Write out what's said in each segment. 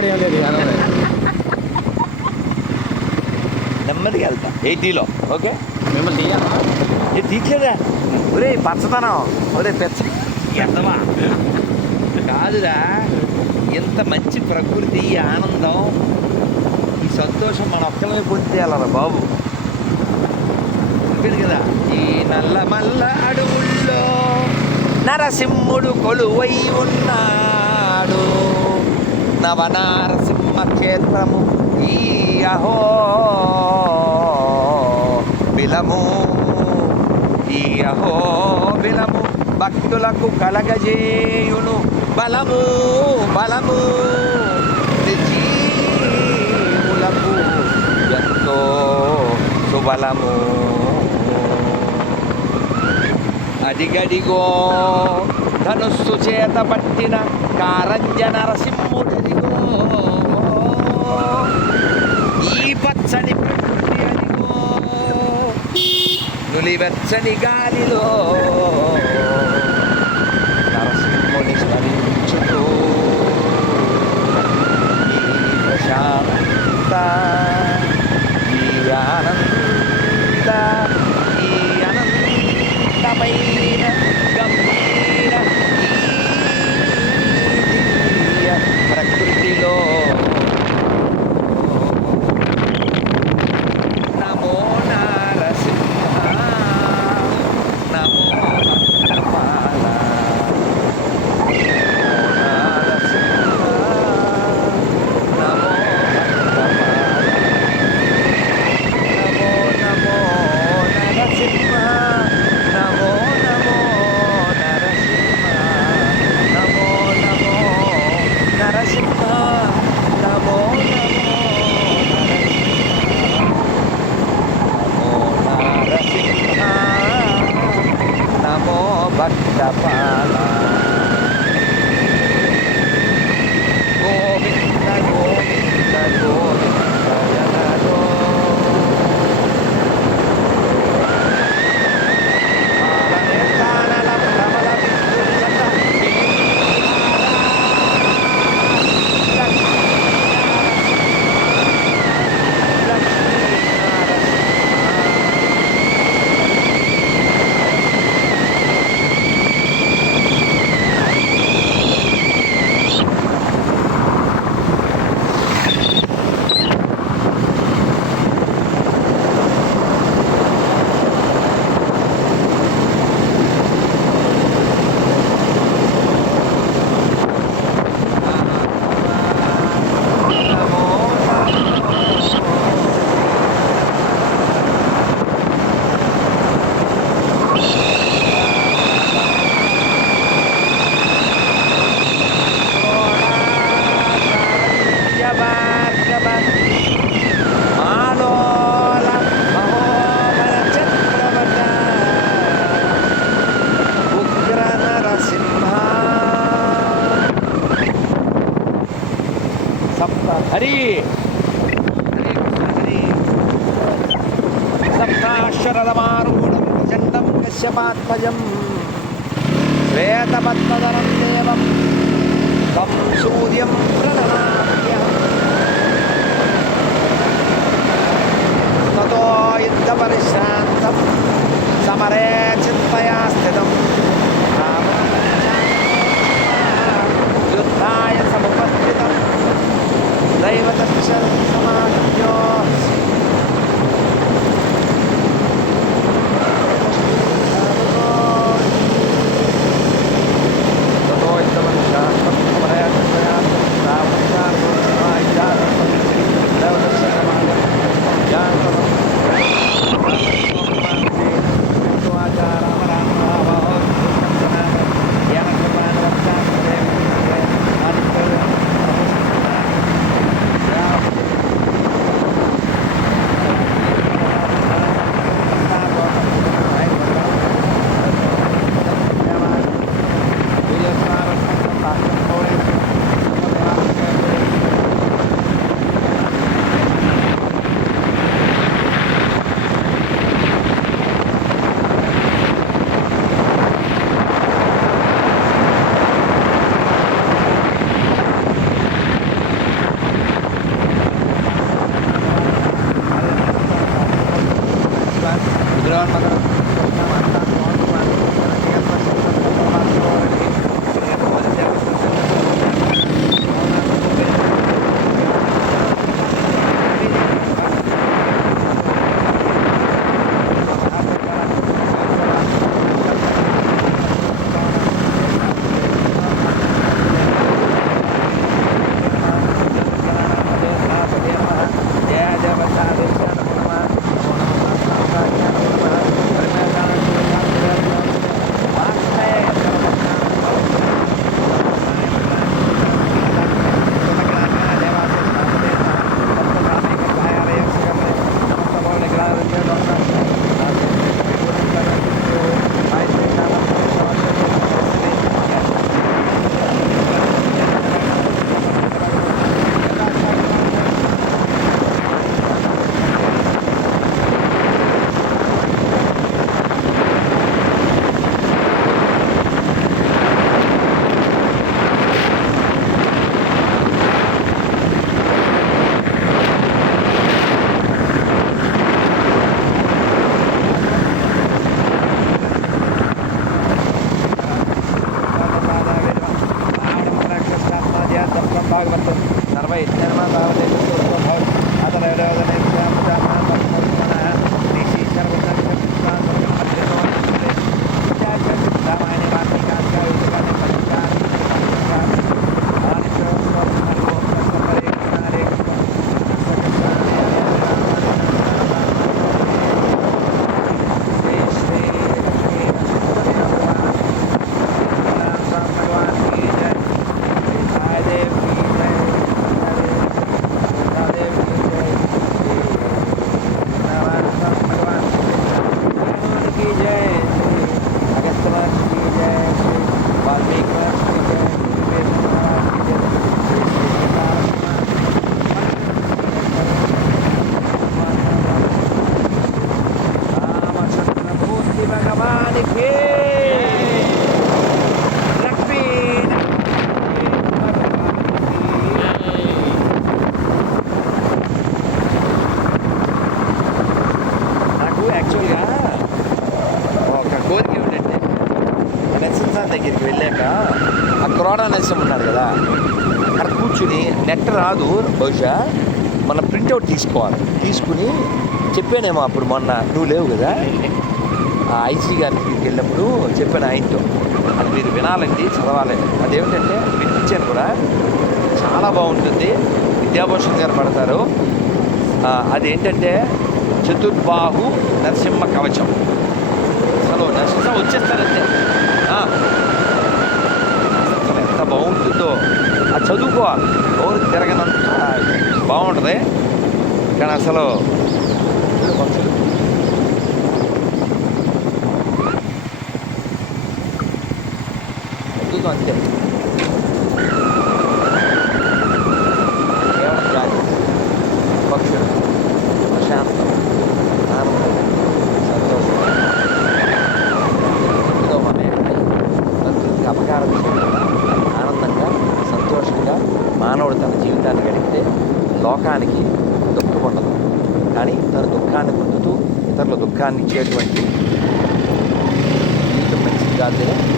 లేదు నెమ్మదిగా వెళ్తా. ఎయిటీలో ఓకే? మిమ్మల్ని తీయాలా? ఏ తీర్చేదా ఒరే పచ్చదనం. ఒరే పెచ్చ ఎంతవా కాదురా. ఇంత మంచి ప్రకృతి ఈ ఆనందం. ఈ సంతోషం మన ఒక్కలమే పొందేయాలరా బాబు? చెప్పేది కదా. ఈ నల్ల మల్ల అడవుల్లో నరసింహుడు కొలువై ఉన్నాడు నవనారసింహ క్షేత్రము ఈ అహో బిలము ఈ అహో బిలము భక్తులకు కలగజేయును బలము బలము. జీవులకు ఎంతో సుబలము. అదిగడిగో ధనుస్సు చేత పట్టిన కారంజ నరసింహుడదిగో ఈ పచ్చని ప్రకృతి అదిగో నులివెచ్చని గాలిలో నరసింహుని స్మరించుతూ ప్రశాంత శరదమారూఢం ప్రచండం కశ్యపాత్మజం శ్వేతపద్మధరం దేవం తం సూర్యం ప్రణమామ్య తతో యుద్ధపరిశ్రాంతం సమరే చింతయా స్థితం యుద్ధాయ సముపస్థితం దైవతశ్చ దగ్గరికి వెళ్ళాక ఆ క్రోడా నరసింహ ఉన్నాడు కదా అక్కడ కూర్చుని నెట్ రాదు బహుశా మన ప్రింట్అవుట్ తీసుకోవాలి. తీసుకుని చెప్పానేమో అప్పుడు మొన్న నువ్వు లేవు కదా? ఆ ఐసీ గారి దగ్గరికి వెళ్ళినప్పుడు చెప్పాను ఆయనతో అది మీరు వినాలండి చదవాలండి అదేమిటంటే వినిపించాను కూడా. చాలా బాగుంటుంది. విద్యాభూషణ్ గారు పడతారు. అదేంటంటే చతుర్బాహు నరసింహ కవచం. అసలు నరసింహ వచ్చేస్తారంటే ఆ. అసలు ఎంత బాగుంటుందో అది చదువుకోవాలి రోజు తిరగనంత బాగుంటుంది కానీ అసలు చూడు పక్షులు అద్భుతం అంతే దుఃఖాన్ని ఇచ్చేటువంటి జీవితం మంచిది కాదు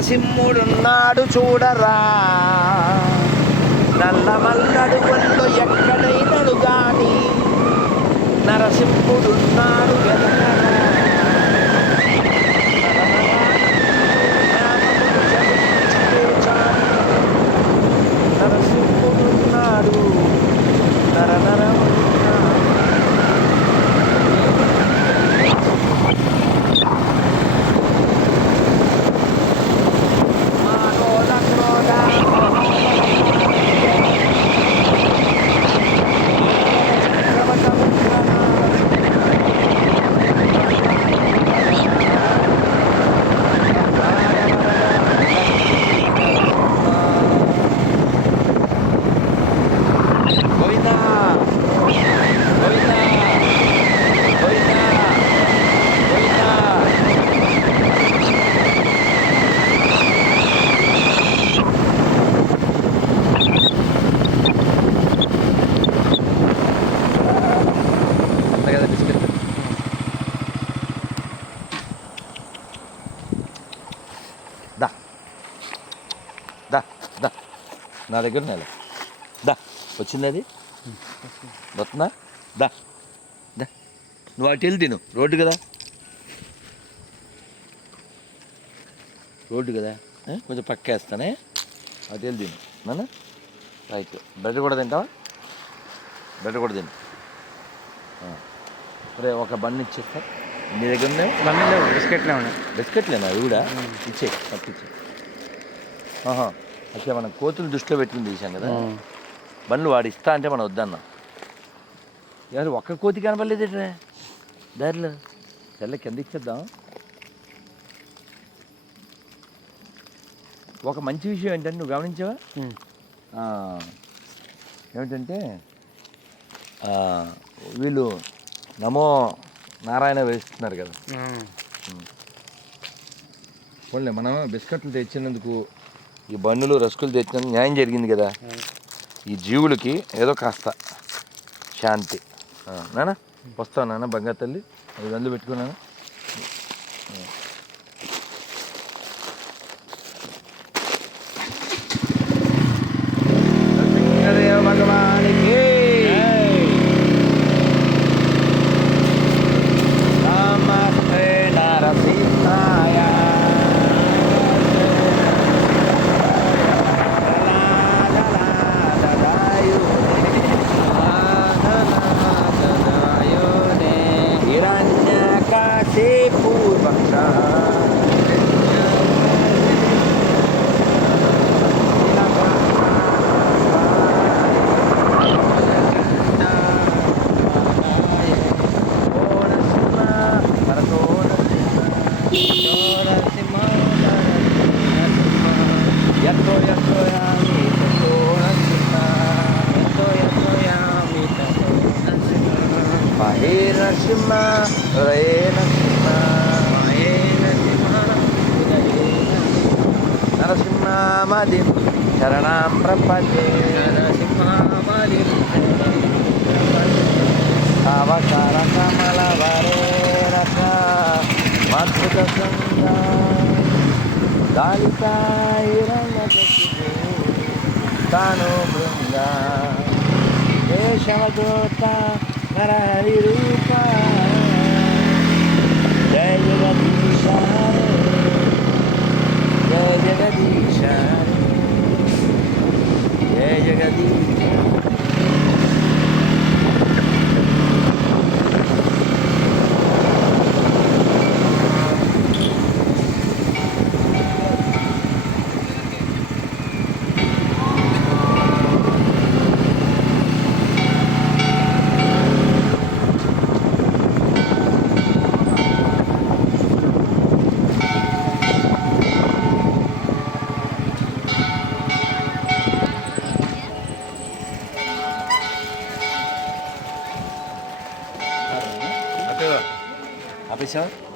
నరసింహుడున్నాడు చూడరా నల్ల మల్లడు ఒళ్ళు ఎక్కడైనడు గాని నరసింహుడున్నాడు ఎదగరా. నా దగ్గర నెల. దా వచ్చింది అది వస్తుందా దా దా. నువ్వు అటు వెళ్ళి తిను. రోడ్డు కదా? రోడ్డు కదా? కొంచెం పక్క వేస్తానే? అటు వెళ్ళి తిను. నాన్న? రైట్. బ్రెడ్ కూడా తింటావా? బ్రెడ్ కూడా తిను. రే ఒక బన్ ఇచ్చేస్తా. నీ దగ్గర ఉన్నాయా? ఇవన్నీ లేవు బిస్కెట్లే ఉన్నాయి. బిస్కెట్లేనా? అవి కూడా? ఇచ్చే పట్టించే. ఆహా. అయితే మనం కోతులు దృష్టిలో పెట్టుకుని తీసాం కదా. బండ్లు వాడు ఇస్తా అంటే మనం వద్దన్నాం. ఎవరు ఒక్క కోతి కనపడలేదేట్రా దారిలో. తెల్ల కింద ఇచ్చేద్దాం. ఒక మంచి విషయం ఏంటంటే నువ్వు గమనించావా? ఏమిటంటే వీళ్ళు నమో నారాయణ వేస్తున్నారు కదా. పోన్లే మనం బిస్కెట్లు తెచ్చినందుకు ఈ బండ్లు రస్కులు తెచ్చిన న్యాయం జరిగింది కదా. ఈ జీవులకి ఏదో కాస్త శాంతి. నానా నాన్న వస్తావు నాన్న బంగారు తల్లి? ఐదు వందలు పెట్టుకున్నాను Tipo మహే నరసింహ రే నరసింహ నరసింహమది శరణం ప్రపంచే అవతార కమల వరేరస మద్భుత సంగ దాలిత తాను బృందా కేశవదూత হারারি রূপা জয় জগদীশ জয় জগদীশ জয় জগদীশ 行